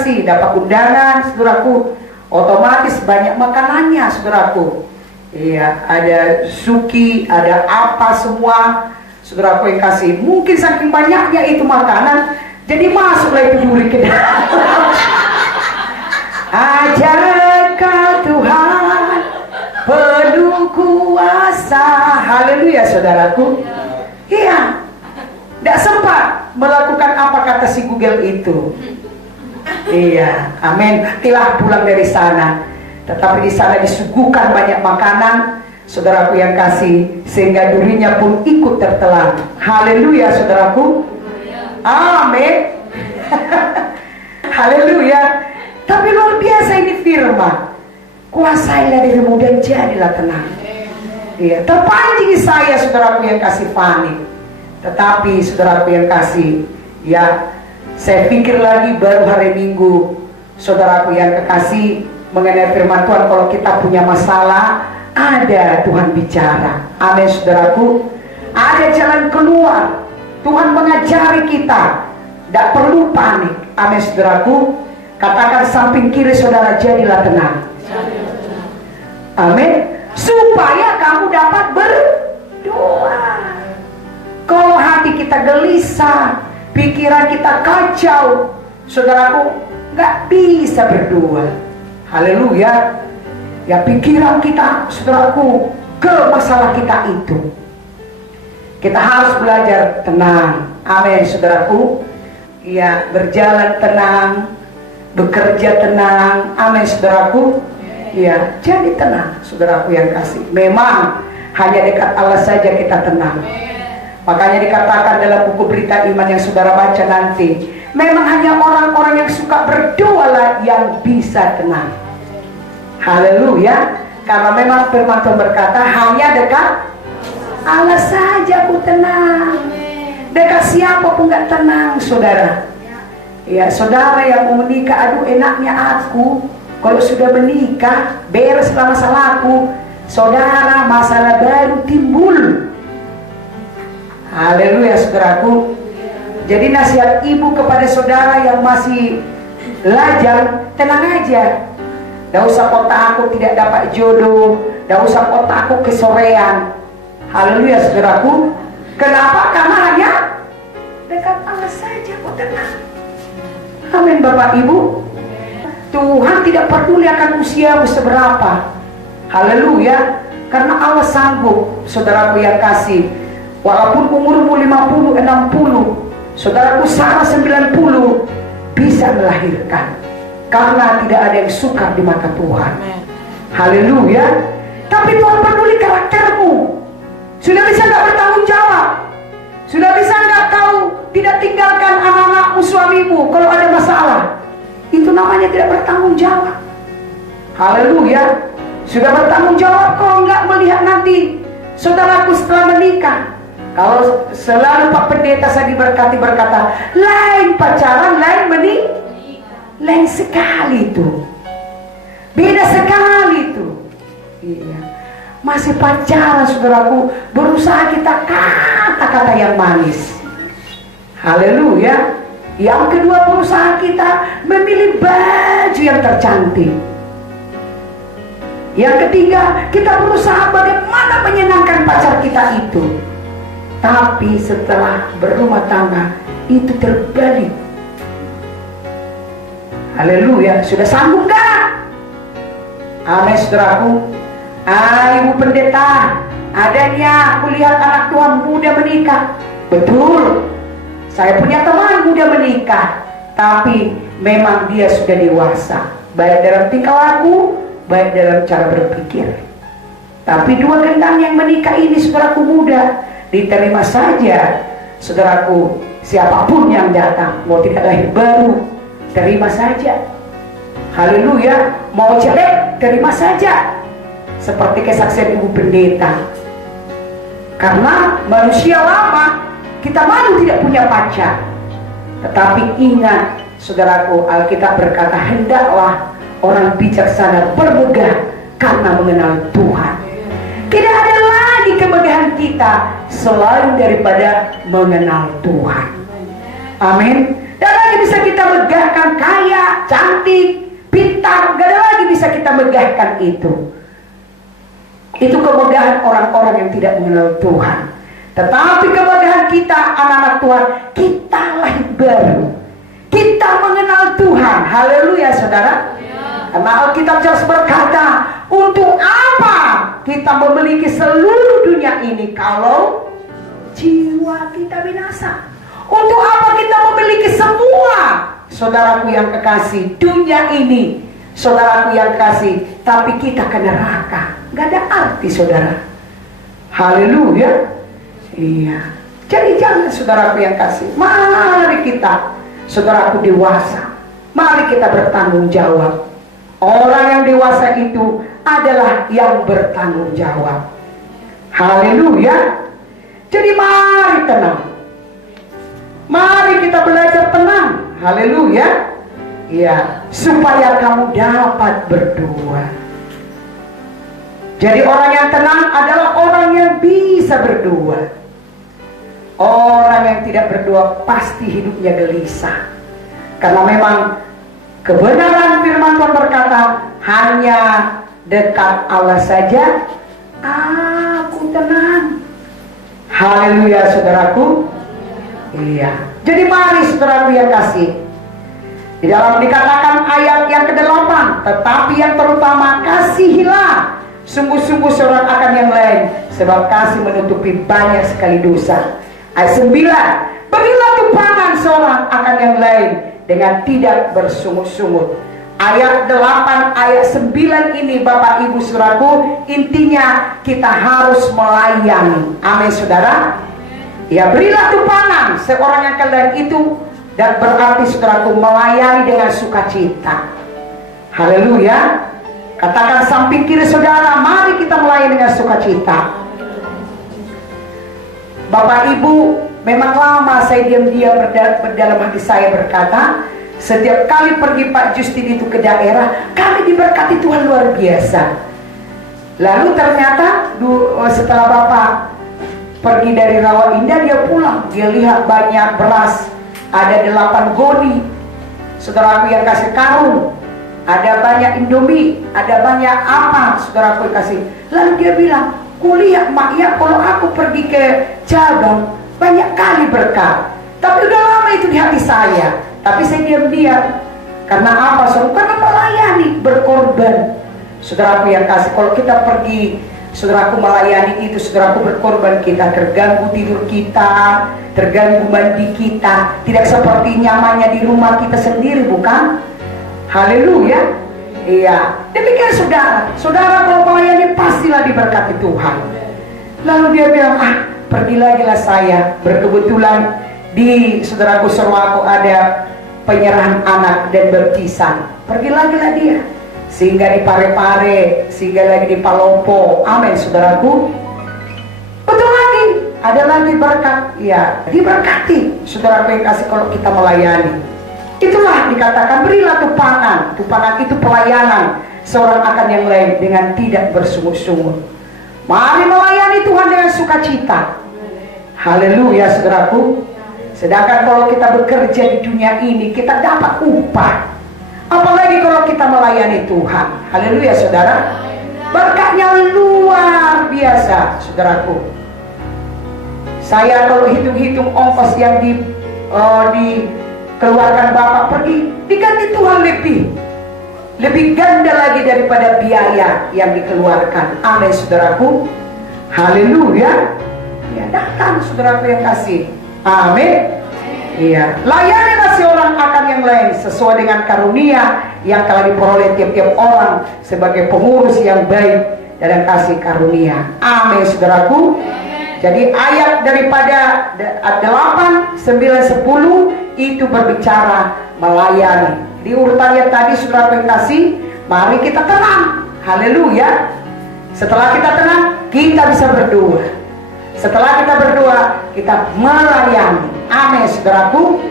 kasih, dapat undangan, saudaraku, otomatis banyak makanannya, saudaraku. Iya, ada suki, ada apa semua, saudaraku yang kasih. Mungkin saking banyaknya itu makanan, jadi masuklah itu duri ke dalam. Ajarkah Tuhan penuh kuasa. Haleluya, saudaraku. Iya, tidak sempat melakukan apa kata si Google itu. Iya, amin. Telah pulang dari sana, tetapi di sana disuguhkan banyak makanan, saudaraku yang kasih, sehingga durinya pun ikut tertelan. Haleluya, saudaraku. Amin. Haleluya. Tapi luar biasa ini firman. Kuasailah dirimu dan jadilah tenang. Iya, terpancing saya, saudaraku yang kasih, panik. Tetapi saudaraku yang kasih, ya, saya pikir lagi baru hari Minggu, saudaraku yang kekasih, mengenai firman Tuhan. Kalau kita punya masalah, ada Tuhan bicara. Amin, saudaraku. Ada jalan keluar. Tuhan mengajari kita, tidak perlu panik. Amin, saudaraku. Katakan samping kiri saudara, jadilah tenang. Amin. Supaya kamu dapat berdoa. Kalau hati kita gelisah, pikiran kita kacau, saudaraku, nggak bisa berdoa. Haleluya. Ya, pikiran kita, saudaraku, ke masalah kita itu. Kita harus belajar tenang. Amin, saudaraku. Ya, berjalan tenang, bekerja tenang. Amin, saudaraku. Ya, jadi tenang, saudaraku yang kasih. Memang hanya dekat Allah saja kita tenang. Makanya dikatakan dalam buku berita iman yang saudara baca nanti, memang hanya orang-orang yang suka berdoa lah yang bisa tenang. Haleluya. Karena memang firman Tuhan berkata, hanya dekat Allah saja aku tenang. Dekat siapa pun gak tenang, saudara. Ya, saudara yang mau menikah, aduh enaknya aku kalau sudah menikah, bereslah masalahku. Saudara, masalah baru timbul. Haleluya, saudaraku. Jadi nasihat ibu kepada saudara yang masih lajang, tenang aja. Tidak usah kota aku tidak dapat jodoh, tidak usah kota aku kesorean. Haleluya, saudaraku. Kenapa? Karena hanya dekat Allah saja kok tenang. Amin, Bapak Ibu. Tuhan tidak peduli akan usiamu seberapa. Haleluya. Karena Allah sanggup, saudaraku yang kasih. Walaupun umurmu 50, 60, saudaraku Sarah 90 bisa melahirkan. Karena tidak ada yang suka di mata Tuhan. Haleluya. Tapi Tuhan peduli karaktermu. Sudah bisa nggak bertanggung jawab? Sudah bisa nggak kau tidak tinggalkan anak-anakmu, suamimu kalau ada masalah? Itu namanya tidak bertanggung jawab. Haleluya. Sudah bertanggung jawab kau nggak melihat nanti saudaraku setelah menikah. Kalau selalu Pak Pendeta saya diberkati berkata, lain pacaran, lain menikah. Lain sekali itu. Beda sekali itu. Iya. Masih pacaran, saudaraku, berusaha kita kata-kata yang manis. Haleluya. Yang kedua, berusaha kita memilih baju yang tercantik. Yang ketiga, kita berusaha bagaimana menyenangkan pacar kita itu. Tapi setelah berumah tangga, itu terbalik. Haleluya. Sudah sanggup gak? Amin, saudaraku. Ibu pendeta, adanya aku lihat anak Tuhan muda menikah. Betul. Saya punya teman muda menikah, tapi memang dia sudah dewasa, baik dalam tingkah laku, baik dalam cara berpikir. Tapi dua gendang yang menikah ini, saudaraku muda, diterima saja, saudaraku. Siapapun yang datang, mau tidak lahir baru, terima saja. Haleluya. Mau jelek, terima saja. Seperti kesaksian ibu pendeta. Karena manusia lama, kita malu tidak punya pacar. Tetapi ingat, saudaraku, Alkitab berkata, hendaklah orang bijaksana bermegah karena mengenal Tuhan. Tidak ada lagi kemegahan kita selain daripada mengenal Tuhan. Amin. Dan lagi bisa kita megahkan kaya, cantik, pintar, gak ada lagi bisa kita megahkan itu. Itu kemegahan orang-orang yang tidak mengenal Tuhan. Tetapi kemegahan kita anak-anak Tuhan, kita lahir baru. Kita mengenal Tuhan. Haleluya saudara. Karena Alkitab jelas berkata, untuk apa kita memiliki seluruh dunia ini kalau jiwa kita binasa? Untuk apa kita memiliki semua, saudaraku yang kekasih, dunia ini, saudaraku yang kekasih, tapi kita ke neraka? Gak ada arti saudara. Haleluya. Iya. Jadi jangan saudaraku yang kasih, mari kita, saudaraku dewasa, mari kita bertanggung jawab. Orang yang dewasa itu adalah yang bertanggung jawab. Haleluya. Jadi mari tenang. Mari kita belajar tenang. Haleluya. Ya, supaya kamu dapat berdoa. Jadi orang yang tenang adalah orang yang bisa berdoa. Orang yang tidak berdoa pasti hidupnya gelisah. Karena memang kebenaran firman Tuhan berkata, hanya dekat Allah saja aku tenang. Haleluya saudaraku. Iya. Jadi mari saudaraku yang kasih, di dalam dikatakan ayat yang ke-8, tetapi yang terutama kasihilah sungguh-sungguh seorang akan yang lain, sebab kasih menutupi banyak sekali dosa. Ayat 9, berilah tumpangan seorang akan yang lain dengan tidak bersungut-sungut. Ayat 8, ayat 9 ini Bapak Ibu Saudaraku, intinya kita harus melayani. Amin saudara. Ya, berilah tumpangan seorang yang kalian itu, dan berarti saudaraku melayani dengan sukacita. Haleluya. Katakan samping kiri saudara, mari kita melayani dengan sukacita. Bapak Ibu, memang lama saya diam-diam berdalam hati saya berkata, setiap kali pergi Pak Justin itu ke daerah, kami diberkati Tuhan luar biasa. Lalu ternyata setelah Bapak pergi dari Rawa Indah, dia pulang, dia lihat banyak beras, ada 8 goni, saudaraku yang kasih karung, ada banyak Indomie, ada banyak apa, saudaraku yang kasih. Lalu dia bilang, kuliah mak ya, kalau aku pergi ke cabang banyak kali berkat, tapi udah lama itu di hati saya, tapi saya diam-diam. Karena apa saudara? Karena melayani, berkorban. Saudaraku yang kasih, kalau kita pergi, saudaraku melayani itu, saudaraku berkorban, kita terganggu tidur kita, terganggu mandi kita, tidak seperti nyamannya di rumah kita sendiri, bukan? Haleluya. Iya, demikian saudara. Saudara kalau melayani pastilah diberkati Tuhan. Lalu dia bilang, pergi lagi lah saya. Berkebetulan di saudaraku Sorwaku ada penyerahan anak dan baptisan. Pergi lagi lah dia. Sehingga di Pare-Pare, sehingga lagi di Palopo. Amin saudaraku. Betul lagi, ada lagi berkat. Ya, diberkati saudaraku yang kasih kalau kita melayani. Itulah dikatakan berilah tumpangan. Tumpangan itu pelayanan seorang akan yang lain dengan tidak bersungut-sungut. Mari melayani Tuhan dengan sukacita. Haleluya saudaraku. Sedangkan kalau kita bekerja di dunia ini, kita dapat upah. Apalagi kalau kita melayani Tuhan. Haleluya saudara. Berkatnya luar biasa saudaraku. Saya kalau hitung-hitung ongkos yang dikeluarkan Bapak pergi, diganti Tuhan lebih ganda lagi daripada biaya yang dikeluarkan. Amin saudaraku. Haleluya. Ya, datang saudaraku yang kasih. Amin. Iya, layanilah seorang akan yang lain sesuai dengan karunia yang telah diperoleh tiap-tiap orang sebagai pengurus yang baik dan kasih karunia. Amin saudaraku. Jadi ayat daripada 8, 9, 10 itu berbicara melayani. Di urutannya tadi saudara kasih, mari kita tenang. Haleluya. Setelah kita tenang, kita bisa berdoa. Setelah kita berdoa, kita melayani. Amin saudaraku.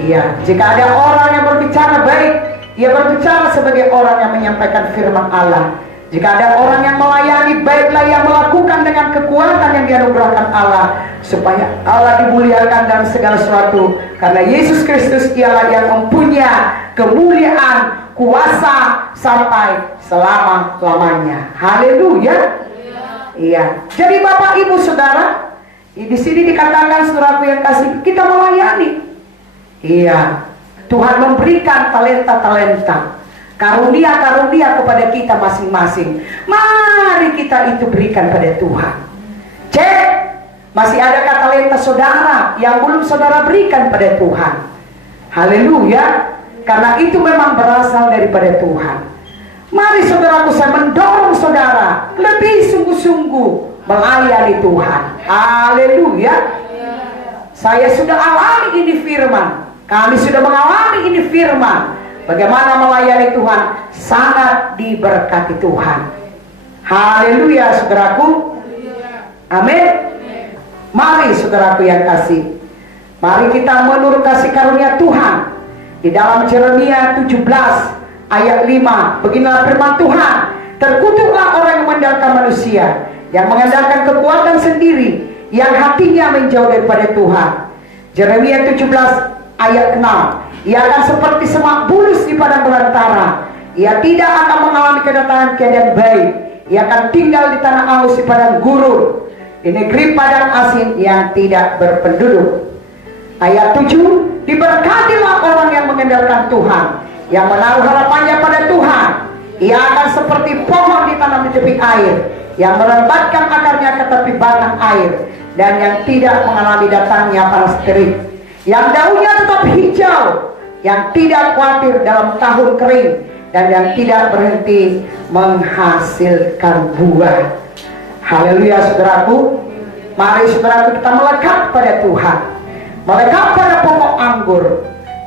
Iya, jika ada orang yang berbicara baik, ia berbicara sebagai orang yang menyampaikan firman Allah. Jika ada orang yang melayani, baiklah yang melakukan dengan kekuatan yang dianugerahkan Allah, supaya Allah dimuliakan dalam segala sesuatu. Karena Yesus Kristus ialah yang mempunyai kemuliaan, kuasa sampai selama-lamanya. Haleluya. Iya. Jadi Bapak Ibu Saudara, di sini dikatakan, saudaraku yang kasih, kita melayani. Iya. Tuhan memberikan talenta-talenta, karunia-karunia kepada kita masing-masing. Mari kita itu berikan pada Tuhan. Cek, masih adakah talenta saudara yang belum saudara berikan pada Tuhan? Haleluya. Karena itu memang berasal daripada Tuhan. Mari saudaraku, saya mendorong saudara lebih sungguh-sungguh melayani Tuhan. Haleluya. Saya sudah alami ini firman. Kami sudah mengalami ini firman. Bagaimana melayani Tuhan sangat diberkati Tuhan. Haleluya saudaraku. Amin. Mari saudaraku yang kasih, mari kita menurut kasih karunia Tuhan. Di dalam Yeremia 17 ayat 5, beginilah firman Tuhan. Terkutuklah orang yang mengandalkan manusia, yang mengandalkan kekuatan sendiri, yang hatinya menjauh daripada Tuhan. Yeremia 17 ayat 6. Ia akan seperti semak bulus di padang belantara. Ia tidak akan mengalami kedatangan keadaan baik. Ia akan tinggal di tanah aus di padang gurun, di negeri padang asin yang tidak berpenduduk. Ayat 7. Diberkatilah orang yang mengandalkan Tuhan, yang menaruh harapannya pada Tuhan. Ia akan seperti pohon ditanam di tepi air, yang merembatkan akarnya ke tepi batang air, dan yang tidak mengalami datangnya panas terik, yang daunnya tetap hijau, yang tidak khawatir dalam tahun kering, dan yang tidak berhenti menghasilkan buah. Haleluya saudaraku. Mari saudaraku kita melekat pada Tuhan, melekat pada pokok anggur.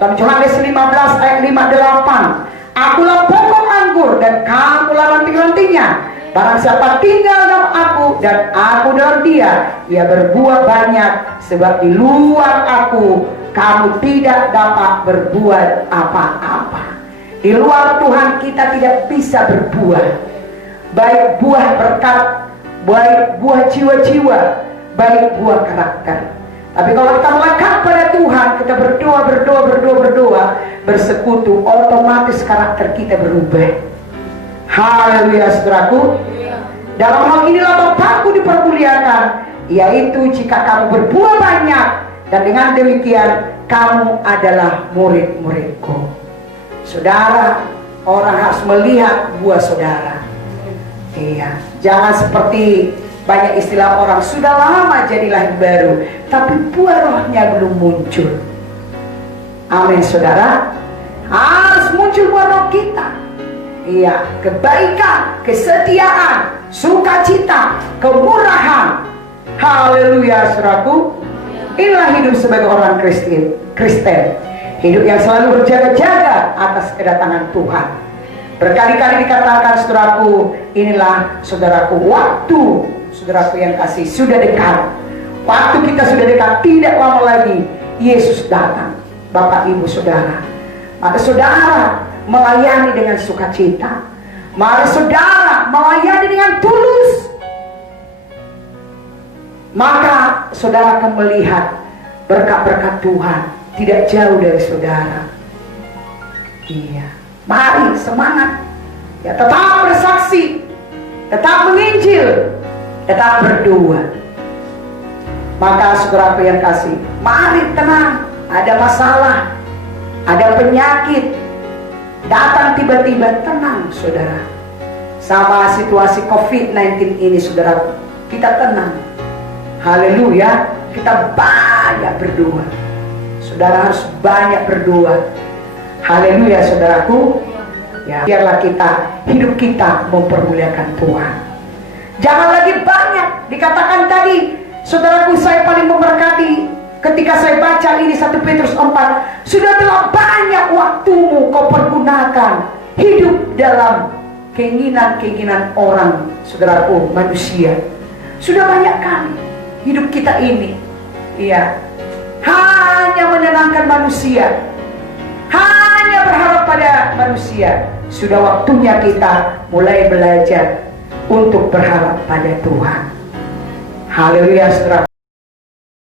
Dalam Yohanes 15 ayat 58, akulah pokok anggur dan kamulah ranting-rantingnya. Barang siapa tinggal dalam aku dan aku dalam dia, ia berbuah banyak, sebab di luar aku kamu tidak dapat berbuat apa-apa. Di luar Tuhan kita tidak bisa berbuah, baik buah berkat, baik buah jiwa-jiwa, baik buah karakter. Tapi kalau kita melekat pada Tuhan, kita berdoa, bersekutu, otomatis karakter kita berubah. Haleluya saudaraku. Dalam hal inilah Bapakku dipermuliakan, yaitu jika kamu berbuah banyak, dan dengan demikian kamu adalah murid-muridku. Saudara, orang harus melihat buah saudara. Iya, jangan seperti banyak istilah orang, sudah lama jadi lahir baru, tapi buah rohnya belum muncul. Amin saudara. Harus muncul buah roh kita. Iya, kebaikan, kesetiaan, sukacita, kemurahan. Haleluya saudaraku. Inilah hidup sebagai orang Kristen. Hidup yang selalu berjaga-jaga atas kedatangan Tuhan. Berkali-kali dikatakan saudaraku, inilah saudaraku, waktu saudaraku yang kasih sudah dekat. Waktu kita sudah dekat, tidak lama lagi Yesus datang. Bapak Ibu Saudara, maka saudara melayani dengan sukacita. Mari saudara melayani dengan tulus. Maka saudara akan melihat berkat-berkat Tuhan tidak jauh dari saudara. Iya, mari semangat. Ya, tetap bersaksi, tetap menginjil, tetap berdoa. Maka saudaraku yang kasih, mari tenang. Ada masalah, ada penyakit datang tiba-tiba, tenang saudara. Sama situasi COVID-19 ini saudara, kita tenang. Haleluya, kita banyak berdoa. Saudara harus banyak berdoa. Haleluya saudaraku. Ya, biarlah hidup kita mempermuliakan Tuhan. Jangan lagi banyak. Dikatakan tadi, saudaraku, saya paling memberkati ketika saya baca ini 1 Petrus 4. Sudah telah banyak waktumu kau pergunakan hidup dalam keinginan-keinginan orang, saudaraku, manusia. Sudah banyak kali hidup kita ini, iya, hanya menyenangkan manusia, hanya berharap pada manusia. Sudah waktunya kita mulai belajar untuk berharap pada Tuhan. Haleluya saudara.